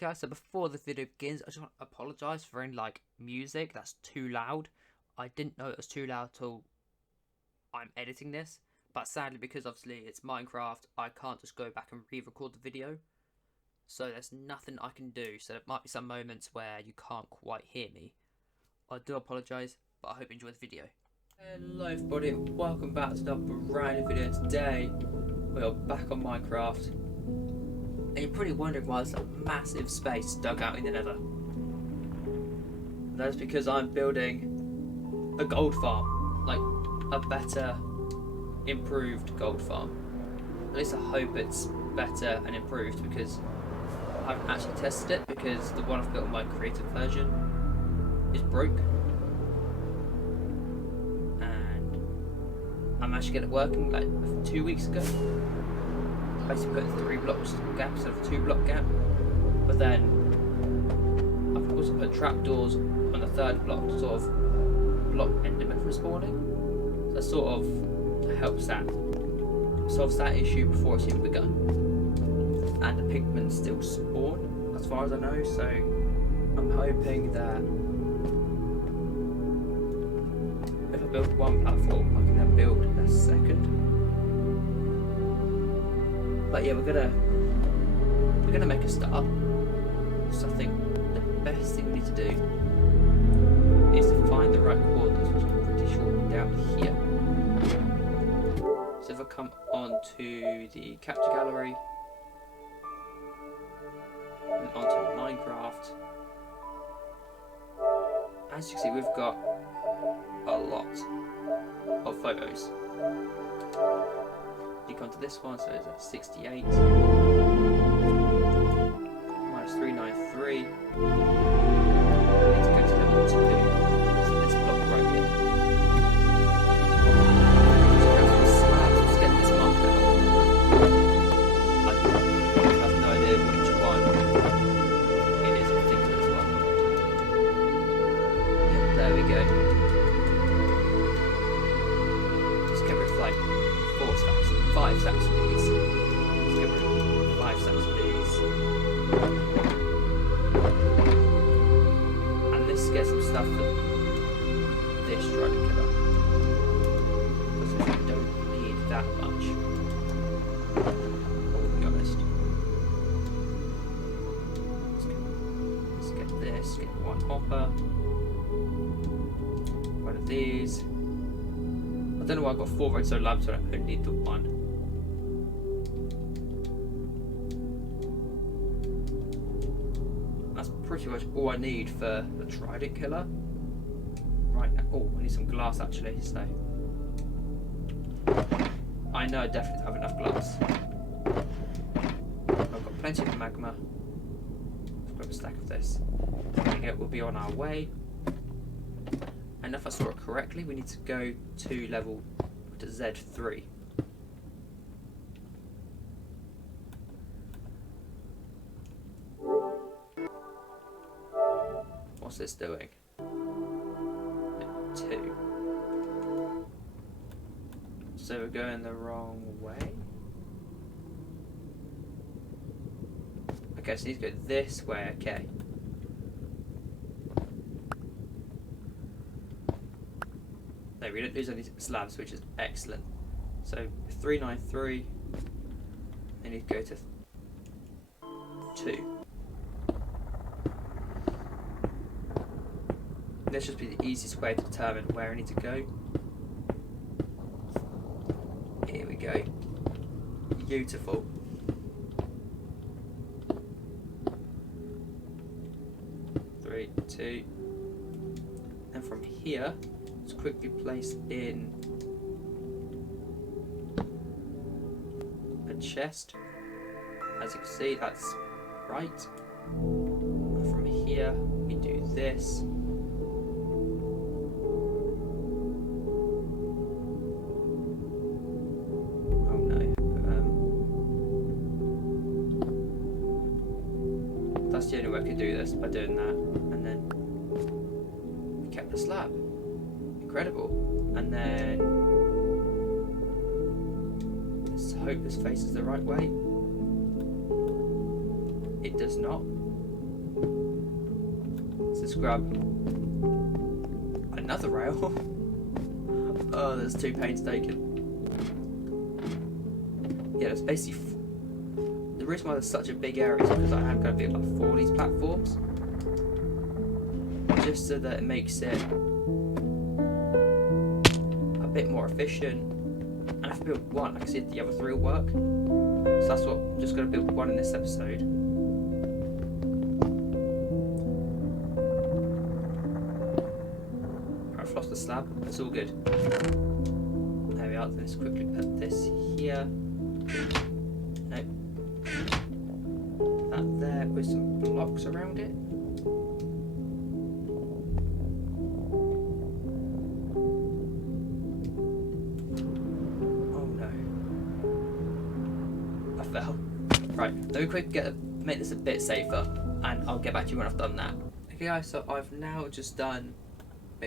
Alright guys, so before the video begins, I just want to apologise for any music that's too loud. I didn't know it was too loud till I'm editing this, but sadly because obviously it's Minecraft, I can't just go back and re-record the video. So there's nothing I can do, so there might be some moments where you can't quite hear me. I do apologise, but I hope you enjoy the video. Hello everybody and welcome back to another brand new video. Today we are back on Minecraft. And you're probably wondering why there's a massive space dug out in the nether. That's because I'm building a gold farm, like a better, improved gold farm. At least I hope it's better and improved, because I haven't actually tested it, because the one I've built on my creative version is broke. And I'm actually getting it working like 2 weeks ago. Basically put 3 blocks gap instead of 2 block gap, but then I've also put trapdoors on the 3rd block to sort of block endermen from spawning. So that sort of helps that, solves that issue before it's even begun. And the pigmen still spawn, as far as I know, so I'm hoping that if I build one platform, I can then build a second. But yeah, we're gonna make a start. So I think the best thing we need to do is to find the right coordinates, which I'm pretty sure are down here. So if I come onto the capture gallery and onto Minecraft, as you can see, we've got a lot of photos. Click onto this one, so it's at 68 minus 393. I need to go to level 2. So this block right here. So go from slabs, let's get this marked out. I have no idea which one it is. I think it's this one. Yep, there we go. Just get rid of like 4 stacks. 5 stacks of these. Let's get rid of 5 stacks of these. And let's get some stuff for this dragon killer. Because we don't need that much. I'll be honest. Let's get this, get 1 hopper. One of these. I don't know why I've got 4 redstone lamps, so I only need the 1. That's pretty much all I need for the trident killer. Right now, oh, I need some glass actually, so I know I definitely have enough glass. I've got plenty of magma. I've got a stack of this. There we go, we'll be on our way. And if I saw it correctly, we need to go to level to Z3. What's this doing? 2. So we're going the wrong way? Okay, so you need to go this way, okay. No, we don't lose any slabs, which is excellent. So 393, I need to go to 2. This should be the easiest way to determine where I need to go. Here we go. Beautiful. Three, 2. And from here, let's quickly place in a chest. As you can see, that's right. And from here, we do this. Oh no. That's the only way I can do this, by doing that. And then we kept the slab. Incredible. And then let's hope this faces the right way. It does not. Let's grab another rail. Oh, there's too painstaking. Yeah, it's basically the reason why there's such a big area is because I am going to build like 4 of these platforms, just so that it makes it a bit more efficient. And if I build one, I can see if the other 3 will work. So that's what I'm just going to build 1 in this episode. I've lost the slab. It's all good. There we are. Let's quickly put this here. Nope. That there with some blocks around it. Oh no. I fell. Right, let me quickly make this a bit safer, and I'll get back to you when I've done that. Okay guys, so I've now just made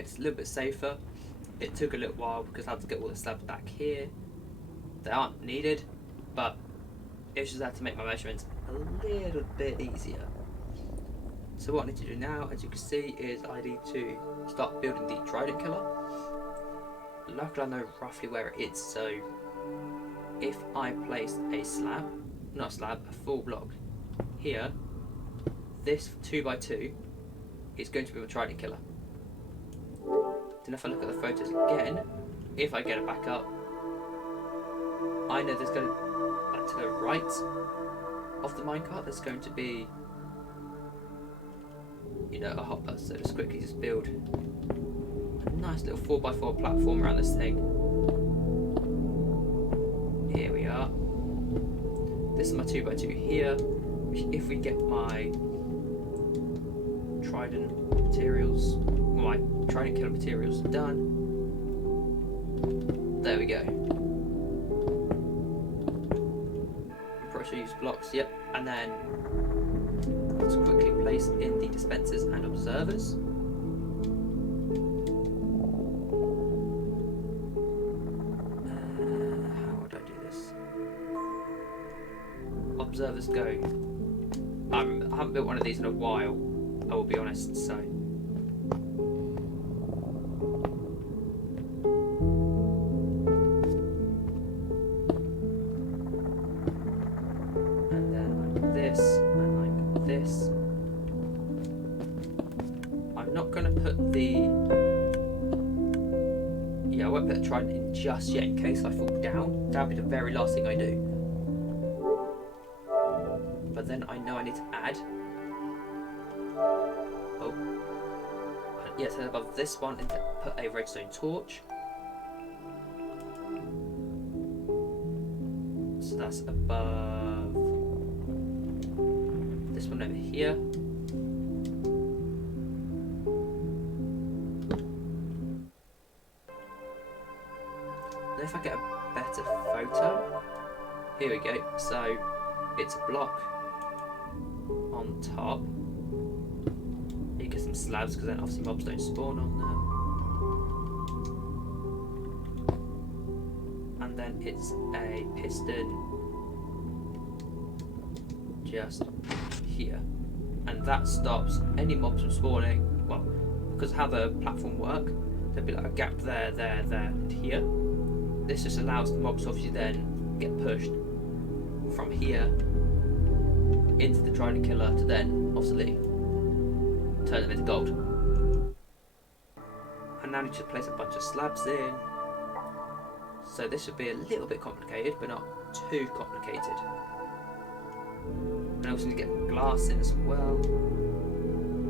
this a little bit safer. It took a little while because I had to get all the slabs back here. They aren't needed, but it's just had to make my measurements a little bit easier. So what I need to do now, as you can see, is I need to start building the trident killer. Luckily I know roughly where it is, so if I place a full block here, this 2x2 is going to be my trident killer. Then if I look at the photos again, if I get it back up, I know there's going to, like to the right of the minecart, there's going to be, you know, a hopper. So just quickly just build a nice little 4x4 platform around this thing. Here we are. This is my 2x2 here. If we get my trident materials, my trident killer materials done, there we go. Use blocks, yep, and then let's quickly place in the dispensers and observers. How would I do this? Observers go. I haven't built one of these in a while, I will be honest, so I won't put the trident in just yet in case I fall down. That'll be the very last thing I do. But then I know I need to add. Oh. Yes, and above this one, and put a redstone torch. So that's above this one over here. If I get a better photo, here we go. So it's a block on top. You get some slabs because then obviously mobs don't spawn on them. And then it's a piston just here, and that stops any mobs from spawning. Well, because of how the platform work, there'll be like a gap there, and here. This just allows the mobs to obviously then get pushed from here into the trident killer to then obviously turn them into gold. And now I need to place a bunch of slabs in. So this would be a little bit complicated, but not too complicated. And I also need to get glass in as well.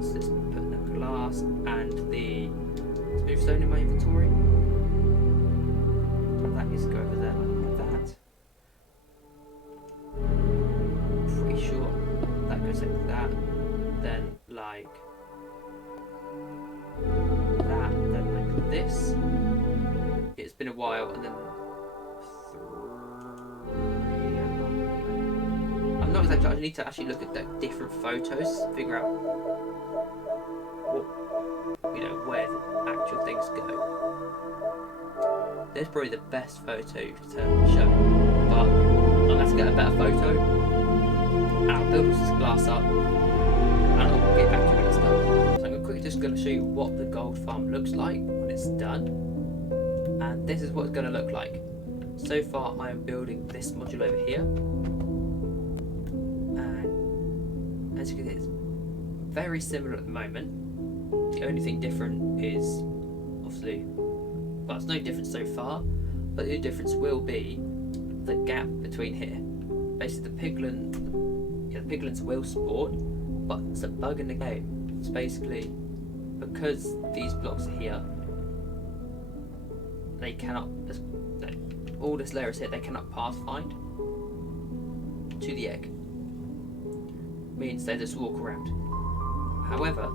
So let's put the glass and the smooth stone in my inventory. That needs to go over there like that. Pretty sure that goes like that, then like that, then like this. It's been a while, and then 3. I'm not exactly. I need to actually look at the different photos, figure out what, where the actual things go. There's probably the best photo to show, but I'm going to have to get a better photo, and I'll build all this glass up, and I'll get back to you when it's done. So I'm going to going to show you what the gold farm looks like when it's done, and this is what it's going to look like. So far I am building this module over here, and as you can see it's very similar at the moment. The only thing different is obviously, well, it's no difference so far, but the difference will be the gap between here. Basically the piglins will spawn, but it's a bug in the game. It's basically because these blocks are here, they cannot, all this layer is here, they cannot pass find to the egg. Means they just walk around. However,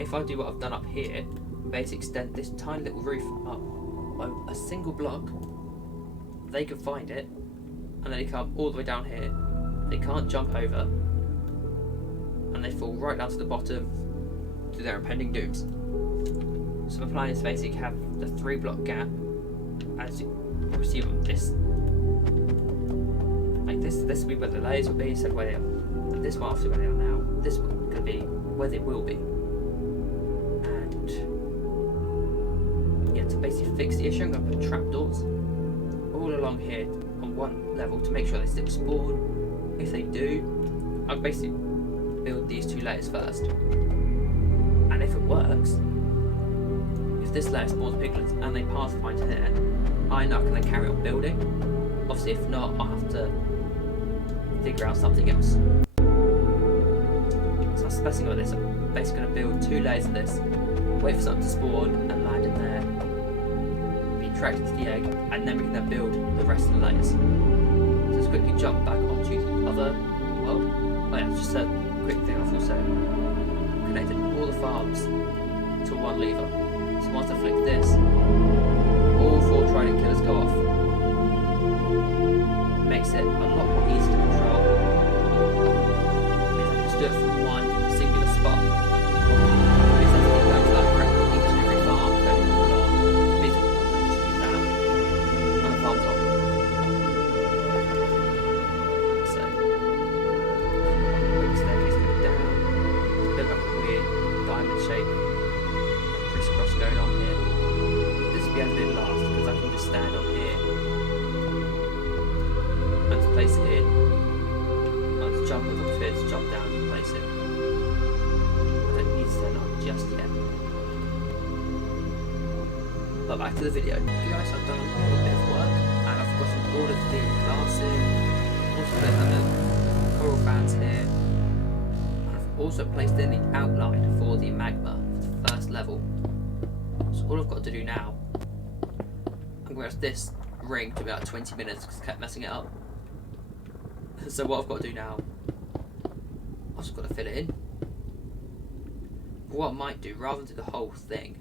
if I do what I've done up here, basically extend this tiny little roof up by a single block, they can find it, and then they come all the way down here. They can't jump over, and they fall right down to the bottom to their impending dooms. So my plan is to basically have the 3-block gap, as you see on this, like this will be where the layers will be, so where they are. And this one obviously where they are now. This one going to be where they will be. And yeah, to basically fix the issue, I'm going to put trapdoors all along here on one level to make sure they still spawn. If they do, I'll basically build these 2 layers first. And if it works, if this layer spawns piglins and they pass find here, I know I can then carry on building. Obviously, if not, I'll have to figure out something else. So I'm spacing on this. I'm basically going to build 2 layers of this, wait for something to spawn and land in there, be attracted to the egg, and then we can then build the rest of the layers. So let's quickly jump back onto the other world. Oh yeah, just a quick thing I've also connected all the farms to one lever. So once I flick this, all 4 trident killers go off. Makes it a lot more easy to control. Means I can just do it from one singular spot. Means I can go to that prep each and every farm, turning it on. Basically, I just do that, and the farm's on. So, quick staircase going down. It's a bit like a weird diamond shape, crisscross going on here. This will be able to do last because I can just stand on here and to place it in. And to jump on top of it, to jump down and place it. I don't need to turn on just yet. But back to the video. Guys, I've done a little bit of work and I've gotten all of the glass in, also put the coral fans here. And I've also placed in the outline for the magma for the first level. So all I've got to do now, I'm going to ask this ring to be about 20 minutes because I kept messing it up. So what I've got to do now, I've just got to fill it in. But what I might do, rather than do the whole thing,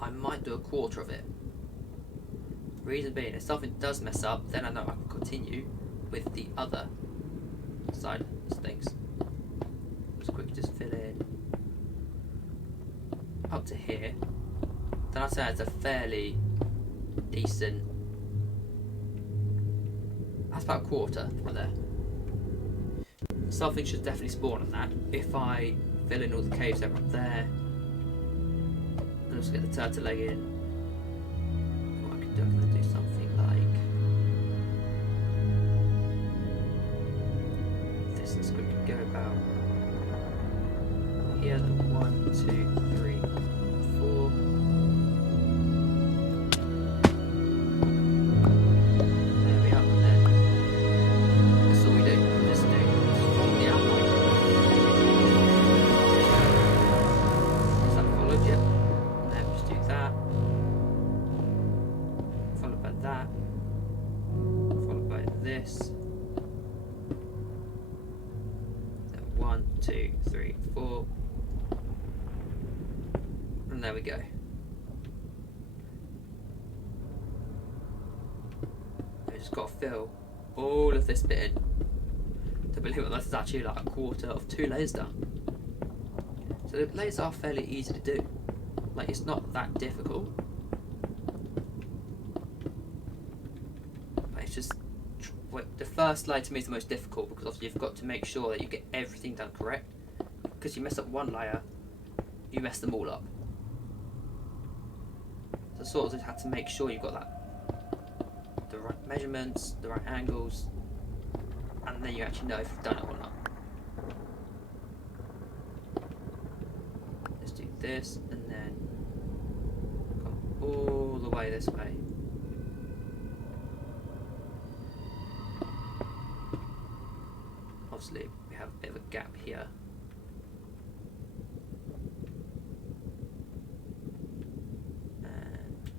I might do a quarter of it. Reason being, if something does mess up, then I know I can continue with the other side of things. Just quickly just fill in up to here. Then I'd say it's a fairly decent, that's about a quarter right there. Something should definitely spawn on that. If I fill in all the caves that are up there, and also get the turtle leg in, what I can do, I can do something like this. Let's quickly go about here, the 1, 2, 3, 4. This. Then 1, 2, 3, 4. And there we go. I just got to fill all of this bit in. To believe it, that's actually like a quarter of 2 layers done. So the layers are fairly easy to do. Like, it's not that difficult. But it's just, the first layer to me is the most difficult because obviously you've got to make sure that you get everything done correct. Because you mess up one layer, you mess them all up. So sort of just have to make sure you've got the right measurements, the right angles, and then you actually know if you've done it or not. Let's do this and then come all the way this way. Obviously we have a bit of a gap here. And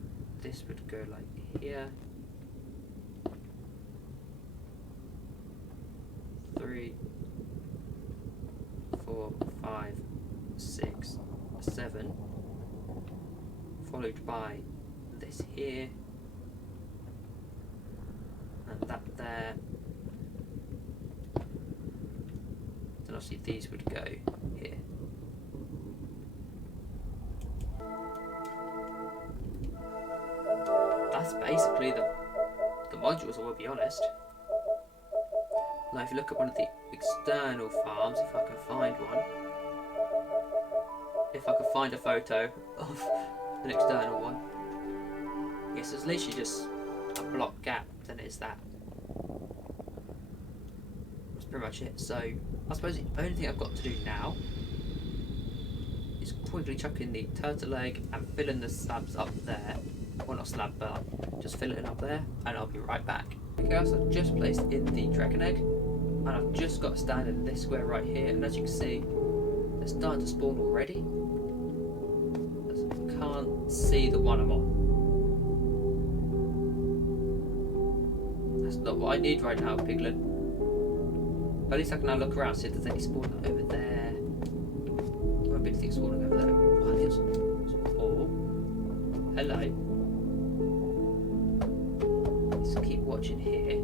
this would go like here. 3, 4, 5, 6, 7, followed by this here, and that there. Then obviously these would go here. That's basically the modules, I will be honest. Now if you look at one of the external farms, if I can find one, if I can find a photo of an external one, yes, it's literally just a block gap, then it's that. That's pretty much it. So I suppose the only thing I've got to do now is quickly chuck in the turtle egg and fill in the slabs up there. Well, not slab, but just fill it in up there, and I'll be right back. Okay guys, I've just placed in the dragon egg, and I've just got to stand in this square right here, and as you can see, they're starting to spawn already. I can't see the one I'm on. That's not what I need right now, Piglin. But at least I can now look around, see if there's any spawning over there. There won't be anything spawning over there. Oh, there's four. Hello. Let's keep watching here.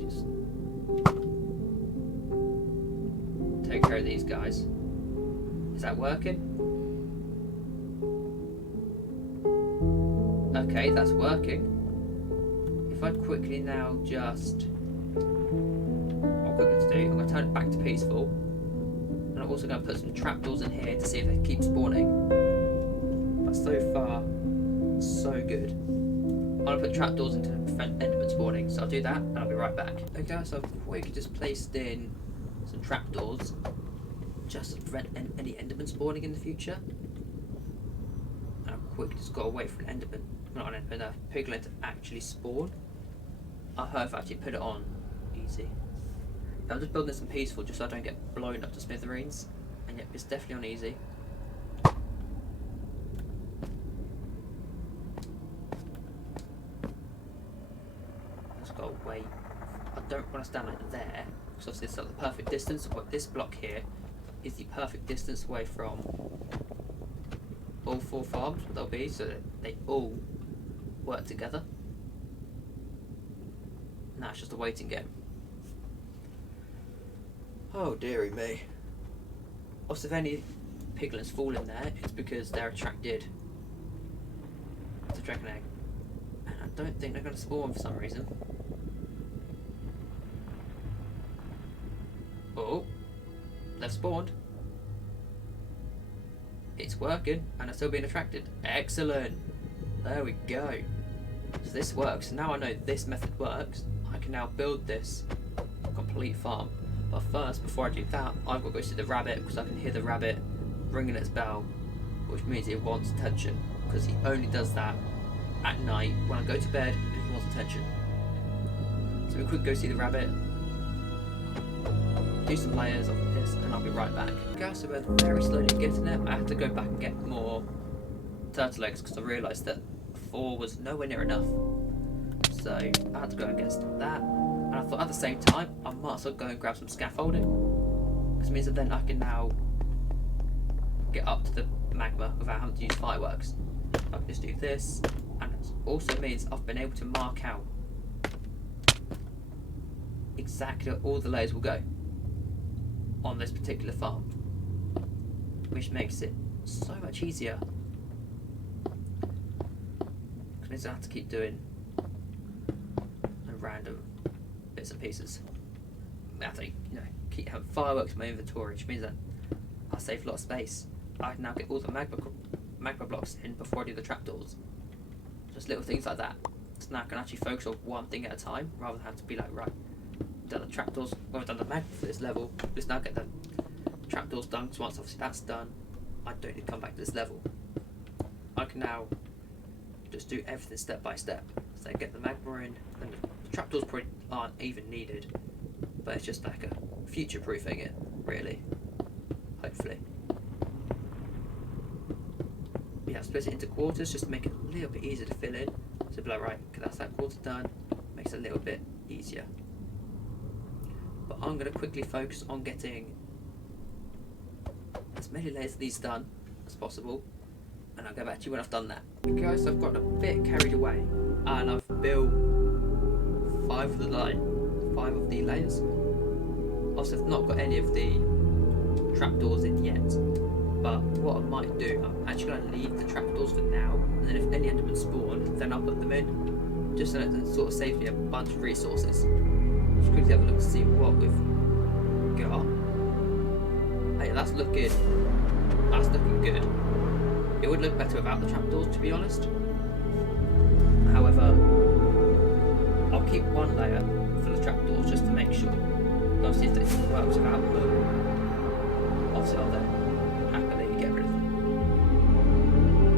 Just take care of these guys. Is that working? Okay, that's working. If I quickly now just... what I'm quickly to do, I'm going to turn it back to peaceful. And I'm also going to put some trapdoors in here to see if they keep spawning. But so far, so good. I'm going to put trapdoors in to prevent enderman spawning. So I'll do that and I'll be right back. Okay, so I've quickly just placed in some trapdoors just to prevent any enderman spawning in the future. And I've quickly just got to wait for an enderman, not an enderman, a piglin to actually spawn. I hope I've actually put it on easy. I'm just building this in peaceful just so I don't get blown up to smithereens. And yep, it's definitely on easy. Just gotta wait. I don't want to stand like there because obviously it's like the perfect distance. But this block here is the perfect distance away from all 4 farms, what they'll be, so that they all work together. Now it's just a waiting game. Oh dearie me. Also, if any piglins fall in there, it's because they're attracted to dragon egg. And I don't think they're going to spawn for some reason. Oh, they've spawned. It's working, and they're still being attracted. Excellent. There we go. So this works. Now I know this method works. I can now build this complete farm. But first, before I do that, I've got to go see the rabbit because I can hear the rabbit ringing its bell, which means it wants attention because he only does that at night when I go to bed and he wants attention. So we quick go see the rabbit, do some layers of this, and I'll be right back. Okay, so we're very slowly getting it. I have to go back and get more turtle eggs because I realised that 4 was nowhere near enough. So I had to go and get that. And I thought at the same time, I might as well go and grab some scaffolding. Because it means that then I can now get up to the magma without having to use fireworks. I can just do this. And it also means I've been able to mark out exactly where all the layers will go on this particular farm. Which makes it so much easier. Because it means I don't have to keep doing random bits and pieces. I have to, keep having fireworks in my inventory, which means that I save a lot of space. I can now get all the magma blocks in before I do the trapdoors. Just little things like that. So now I can actually focus on one thing at a time, rather than have to be like, right, I've done the trapdoors, well, I've done the magma for this level, just now get the trapdoors done, so once obviously that's done, I don't need to come back to this level. I can now just do everything step by step. So get the magma in, and the trapdoors probably aren't even needed, but it's just like a future-proofing it, really, hopefully. Yeah, split it into quarters just to make it a little bit easier to fill in. So be like, right, okay, that's that quarter done, makes it a little bit easier. But I'm going to quickly focus on getting as many layers of these done as possible, and I'll go back to you when I've done that. Okay guys, so I've got a bit carried away, and I've built 5 of the layers. Also, I've not got any of the trapdoors in yet, but what I might do, I'm actually going to leave the trapdoors for now, and then if any endermen spawn, then I'll put them in, just so that it sort of saves me a bunch of resources. Just quickly have a look to see what we've got. Hey, that's looking good. It would look better without the trapdoors, to be honest. However, I'll keep one layer for the trapdoors just to make sure. Obviously, if it works without them, obviously I'll then happily get rid of them.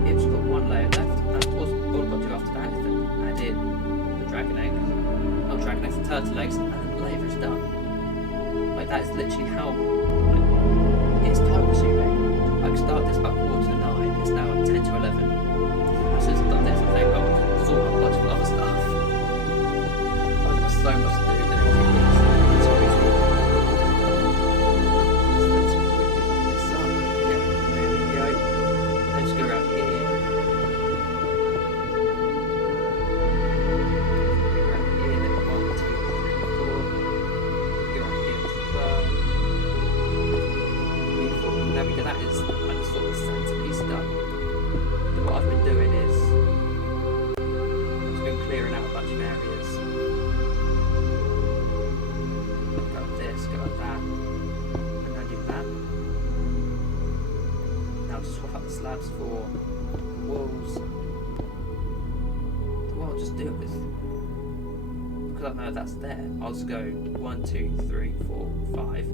It's just got one layer left, and all I've got to do after that is then add in the dragon egg, not dragon eggs, the turtle eggs, and then the layer is done. Like, that is literally how, like, it's time consuming. I can start this about 8:45, it's now 10 to 11. As soon as I've done this, I think I'll sort a bunch of other stuff. I've got so much to do in the next few weeks. It's crazy. So, yeah, there we go. Let's go around here. Go around here, then 1, 2, 3, 4. Go around here as well. Beautiful. There we go, that is like sort of centerpiece done. And what I've been doing is I've been clearing out a bunch of areas. Go like this, go like that, and then do that. Now just swap out the slabs for the walls. What I'll just do it with, because I know that's there, I'll just go 1, 2, 3, 4, 5,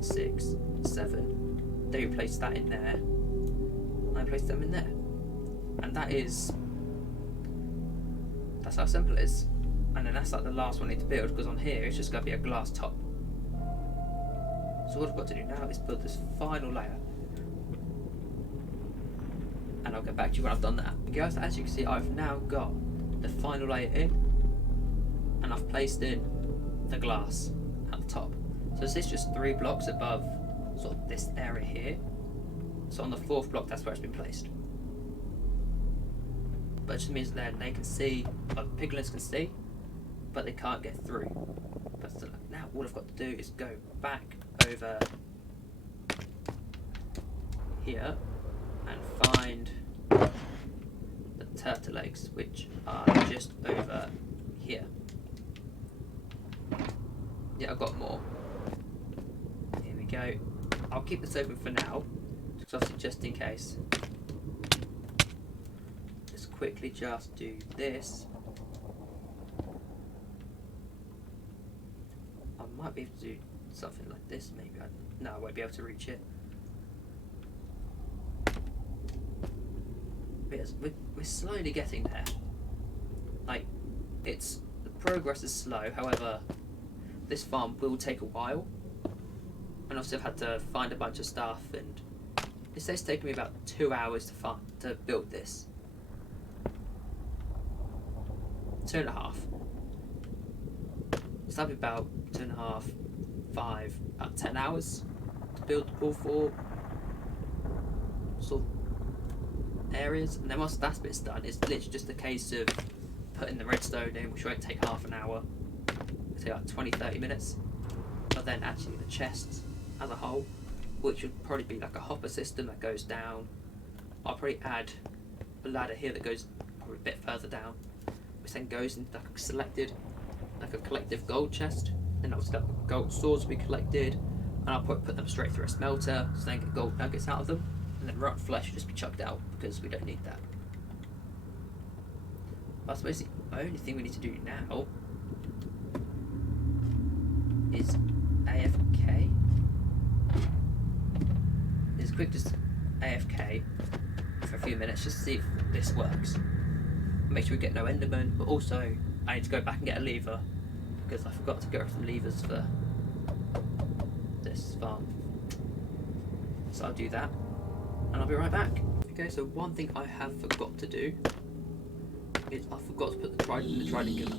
6, 7. They place that in there, and I place them in there, and that's how simple it is. And then that's like the last one I need to build, because on here it's just going to be a glass top. So what I've got to do now is build this final layer, and I'll get back to you when I've done that. Guys, as you can see, I've now got the final layer in, and I've placed in the glass at the top. So this is just 3 blocks above sort of this area here. So on the 4th block, that's where it's been placed. But it just means then they can see, like piglins can see, but they can't get through. But so now all I've got to do is go back over here and find the turtle eggs, which are just over here. Yeah, I've got more. Here we go. I'll keep this open for now, obviously just in case. Let's quickly just do this. I might be able to do something like this, maybe. No, I won't be able to reach it. But yes, we're slowly getting there. Like, the progress is slow, however, this farm will take a while. And also I've had to find a bunch of stuff, and it says it's taken me about 2 hours to build this. 2.5. So that'd be about 2.5, 5, about 10 hours to build all 4 sort of areas. And then once that bit's done, it's literally just a case of putting the redstone in, which won't take half an hour. It'll take like 20-30 minutes. But then actually the chests as a whole, which would probably be like a hopper system that goes down. I'll probably add a ladder here that goes probably a bit further down, which then goes into like a collective gold chest, Then obviously gold swords we collected, and I'll put them straight through a smelter, so then get gold nuggets out of them, and then rotten flesh will just be chucked out because we don't need that. I suppose the only thing we need to do now is AFK. It's quick just AFK for a few minutes just to see if this works. Make sure we get no enderman, but also I need to go back and get a lever because I forgot to get some levers for this farm. So I'll do that and I'll be right back. Okay, so one thing I have forgot to do is I forgot to put the trident in the trident giver.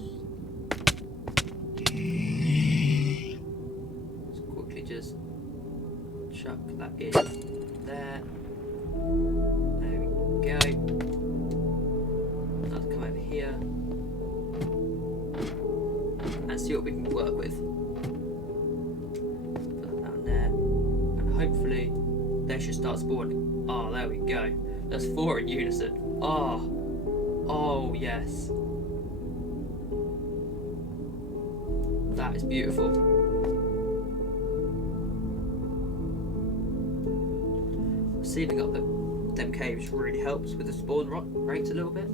So quickly just chuck that in there. There we go. Now to come over here and see what we can work with. Put that down there, and hopefully they should start spawning. Oh, there we go. There's 4 in unison. Oh yes. That is beautiful. Sealing up them caves really helps with the spawn rates a little bit.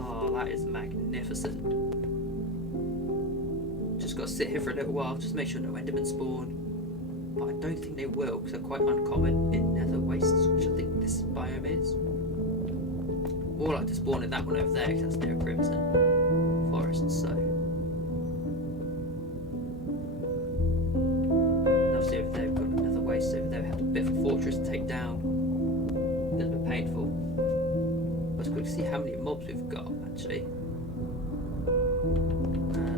Oh, that is magnificent. Just got to sit here for a little while, just make sure no endermen spawn. But I don't think they will, because they're quite uncommon in nether wastes, which I think this biome is. Or like to spawn in that one over there, because that's near a crimson forest, so. Now see over there, we've got another waste over there. We have a bit of a fortress to take down. A little bit painful. Let's quickly see how many mobs we've got, actually.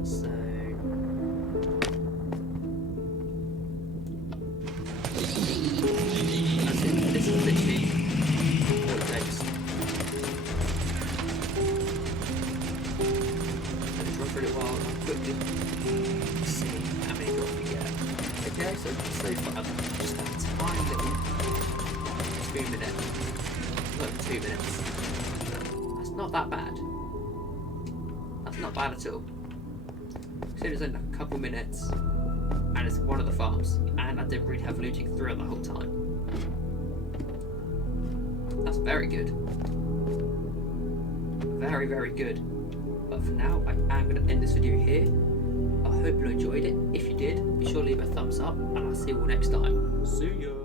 So. This is literally all it takes. Let it run for a little while and I'll quickly see how many drops we get. Okay, so far just a tiny little 2 minutes. Look, 2 minutes. That's not that bad. That's not bad at all. So it was only a couple minutes and it's one of the farms and I didn't really have looting throughout the whole time. That's very good. Very, very good. But for now, I am going to end this video here. I hope you enjoyed it. If you did, be sure to leave a thumbs up, and I'll see you all next time. See ya!